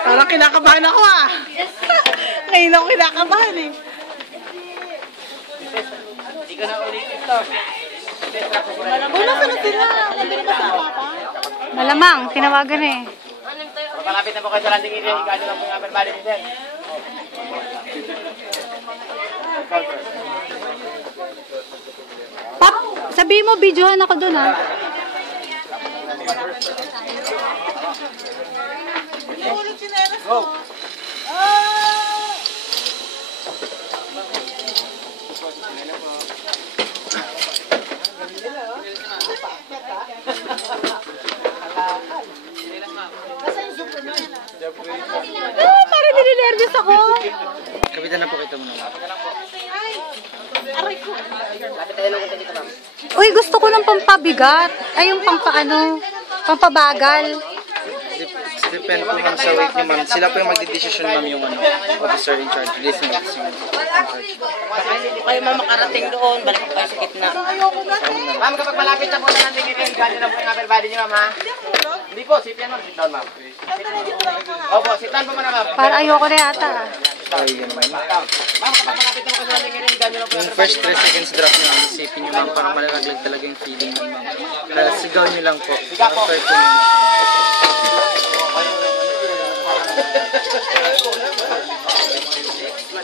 Parang kinakabahan ako ah. Ngayon ako kinakabahan eh. Hindi ko na ulitin ito. Wala ka na sila. Malamang, tinawagan eh. Malapit na po kayo sa landing area. Ikano lang po yung upper body din. Pap, sabihin mo, videohan ako dun ha. Go! Parang nilinervous ako. Kapitan na po kita muna. Uy, gusto ko ng pampabigat. Ay, yung pampabagal. Depende po ma'am sa weight ni ma'am. Sila po yung magdidesisyon ma'am yung officer in charge. Listening officer in charge. Hindi kayo makarating doon. Balik kayo sa gitna. Ma'am, kapag malapit na po sa landing area, ikano lang po yung upper body niyo ma'am ha? Hindi po, sit yan ma'am. Sit down ma'am. Opo, sit down po muna ma'am. Para ayoko na yata. Ma'am, kapag malapit na po sa landing area, ikano lang po yung Yung first 3 seconds drop nyo, isipin nyo ma'am, parang malalaglag talaga yung feeling nyo ma'am. Kaya sigaw nyo lang po. After 2 minutes.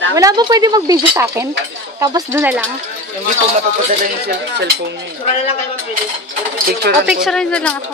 Wala ba pwede mag-video sa akin? Tapos doon na lang? Hindi po mapapadala yung cellphone nyo. Picture na lang kayo ma'am, pwede. Picture O, picture na lang ako.